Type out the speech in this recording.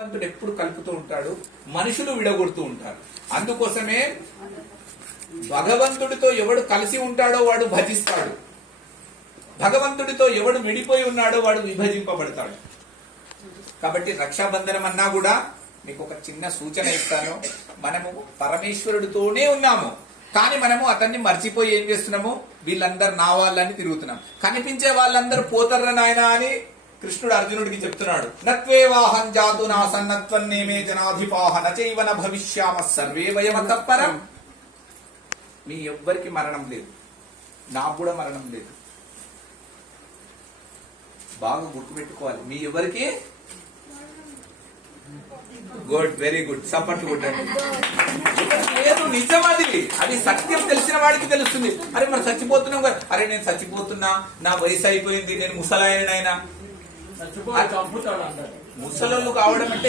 భగవంతుడు ఎప్పుడు కలుపుతూ ఉంటాడు, మనుషులు విడగొడుతూ ఉంటారు. అందుకోసమే భగవంతుడితో ఎవడు కలిసి ఉంటాడో వాడు భజిస్తాడు, భగవంతుడితో ఎవడు విడిపోయి ఉన్నాడో వాడు విభజింపబడతాడు. కాబట్టి రక్షాబంధనం అన్నా కూడా మీకు ఒక చిన్న సూచన ఇస్తాను. మనము పరమేశ్వరుడితోనే ఉన్నాము, కానీ మనము అతన్ని మర్చిపోయి ఏం చేస్తున్నాము, వీళ్ళందరూ నా వాళ్ళని తిరుగుతున్నాం. కనిపించే వాళ్ళందరూ పోతర్ర నాయనా అని కృష్ణుడు అర్జునుడికి చెప్తున్నాడు. నత్వే వాహం జాతు నా సన్నత్వన్నేమే జనాధిపాహ నచైవన భవిష్యామ సర్వే వయమతఃపరం. మీ ఎవ్వరికి మరణం లేదు, నాకు కూడా మరణం లేదు. బాగా గుర్తుపెట్టుకోవాలి, మీ ఎవరికి. గుడ్, వెరీ గుడ్, సపోర్ట్ కొట్టండి. లేదు, నిజం అది. అది సత్యం తెలిసిన వాడికి తెలుస్తుంది. అరే మరి చచ్చిపోతున్నాం కదా, అరే నేను చచ్చిపోతున్నా, నా వయసు అయిపోయింది, నేను ముసలాయనైనా. ముసలోళ్ళు కావడం అంటే